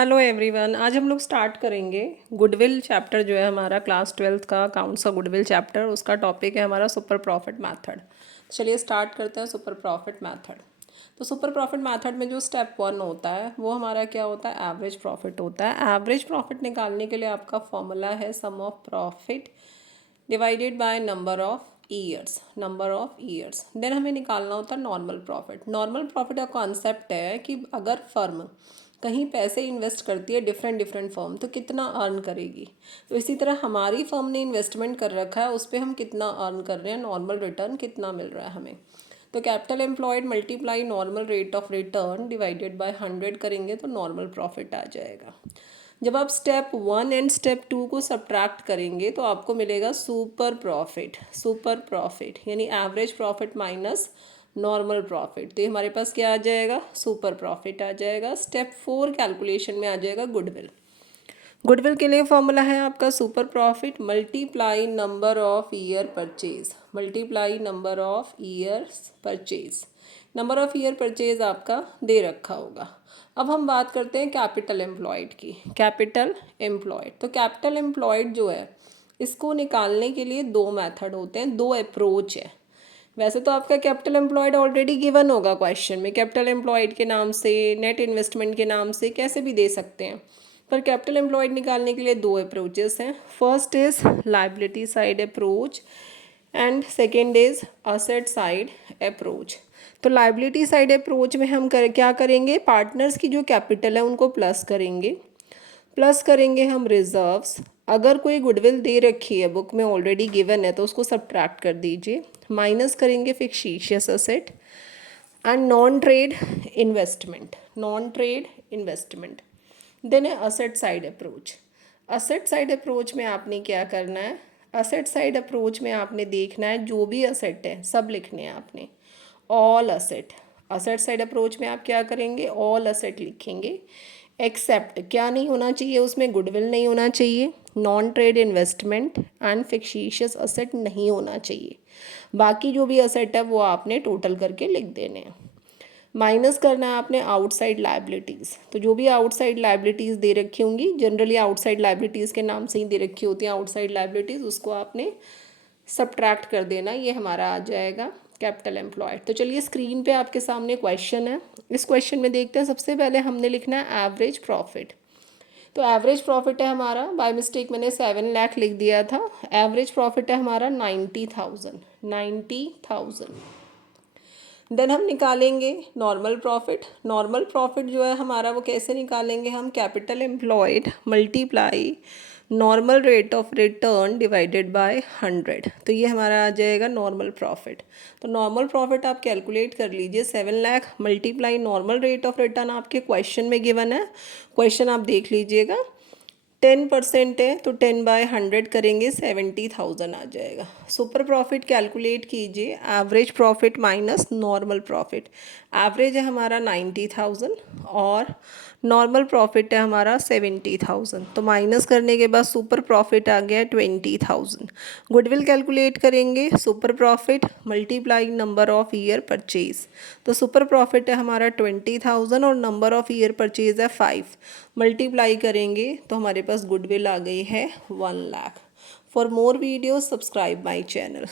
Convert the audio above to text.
Hello everyone. आज हम लोग स्टार्ट करेंगे गुडविल चैप्टर जो है हमारा क्लास 12th का अकाउंट्स का गुडविल चैप्टर। उसका टॉपिक है हमारा सुपर प्रॉफिट मेथड। चलिए स्टार्ट करते हैं सुपर प्रॉफिट मेथड। तो सुपर प्रॉफिट मेथड में जो स्टेप 1 होता है वो हमारा क्या होता है, एवरेज प्रॉफिट होता है। एवरेज प्रॉफिट निकालने के लिए आपका फॉर्मूला है sum of profit divided by number of years. Then हमें निकालना होता है नॉर्मल प्रॉफिट। नॉर्मल प्रॉफिट का कॉन्सेप्ट है कि अगर फर्म कहीं पैसे इन्वेस्ट करती है डिफरेंट फर्म तो कितना अर्न करेगी। तो इसी तरह हमारी फर्म ने इन्वेस्टमेंट कर रखा है, उस पर हम कितना अर्न कर रहे हैं, नॉर्मल रिटर्न कितना मिल रहा है हमें। तो capital employed multiply normal rate of return divided by 100 करेंगे तो नॉर्मल प्रॉफिट आ जाएगा। जब आप स्टेप 1 एंड स्टेप 2 को सब्ट्रैक्ट करेंगे तो आपको मिलेगा सुपर प्रॉफिट यानी average profit minus normal profit. तो ये हमारे पास क्या आ जाएगा, सुपर प्रॉफिट आ जाएगा। स्टेप 4 कैलकुलेशन में आ जाएगा गुडविल के लिए फॉर्मूला है आपका super profit multiply number of year purchase. Number of year purchase आपका दे रखा होगा। अब हम बात करते हैं कैपिटल एम्प्लॉयड की। तो कैपिटल एम्प्लॉयड जो है इसको निकालने के लिए दो मेथड होते हैं, दो अप्रोच है। वैसे तो आपका कैपिटल एम्प्लॉयड ऑलरेडी गिवन होगा क्वेश्चन में, कैपिटल एम्प्लॉयड के नाम से, नेट इन्वेस्टमेंट के नाम से, कैसे भी दे सकते हैं। पर कैपिटल एम्प्लॉयड निकालने के लिए दो अप्रोचेस हैं। First is liability side approach and second is asset side approach. तो लाइबिलिटी साइड अप्रोच में हम क्या करेंगे, पार्टनर्स की जो कैपिटल है उनको प्लस करेंगे हम रिजर्व्स। अगर कोई गुडविल दे रखी है बुक में ऑलरेडी गिवन है तो उसको सब्ट्रैक्ट कर दीजिए। माइनस करेंगे fictitious asset and non trade investment. Then है असेट साइड अप्रोच में आपने क्या करना है, असेट साइड अप्रोच में आपने देखना है जो भी असेट है सब लिखने हैं आपने, ऑल असेट साइड अप्रोच में आप क्या करेंगे, ऑल असेट लिखेंगे। एक्सेप्ट क्या नहीं होना चाहिए उसमें, गुडविल नहीं होना चाहिए, non trade investment and fictitious asset नहीं होना चाहिए। बाकी जो भी असेट है वो आपने टोटल करके लिख देने हैं। माइनस करना है आपने आउटसाइड लाइबिलिटीज़। तो जो भी आउटसाइड लाइबिलिटीज़ दे रखी होंगी, जनरली आउटसाइड लाइबिलिटीज़ के नाम से ही दे रखी होती हैं आउटसाइड लाइबिलिटीज़, उसको आपने सब्ट्रैक्ट कर देना। ये हमारा आ जाएगा कैपिटल एम्प्लॉयड। तो चलिए स्क्रीन पे आपके सामने क्वेश्चन है, इस क्वेश्चन में देखते हैं। सबसे पहले हमने लिखना है एवरेज प्रॉफिट। तो एवरेज प्रॉफिट है हमारा, बाय मिस्टेक मैंने 7 लाख लिख दिया था। एवरेज प्रॉफिट है हमारा 90,000। देन हम निकालेंगे नॉर्मल प्रॉफिट जो है हमारा वो कैसे निकालेंगे हम, capital employed multiply normal rate of return divided by 100। तो ये हमारा आ जाएगा नॉर्मल प्रॉफिट। तो नॉर्मल प्रॉफिट आप कैलकुलेट कर लीजिए, 7 lakh multiply normal rate of return आपके क्वेश्चन में गिवन है, क्वेश्चन आप देख लीजिएगा। 10% है तो 10/100 करेंगे, 70,000 आ जाएगा। सुपर प्रॉफिट कैलकुलेट कीजिए, average profit minus normal profit. Average है हमारा 90,000 और नॉर्मल प्रॉफिट है हमारा 70,000। तो माइनस करने के बाद सुपर प्रॉफिट आ गया 20,000। गुडविल कैलकुलेट करेंगे, super profit multiply number of year purchase. तो सुपर प्रॉफिट है हमारा 20,000 और नंबर ऑफ ईयर परचेज है 5। मल्टीप्लाई करेंगे तो हमारे पास गुडविल आ गई है 1 lakh. For more videos subscribe my channel.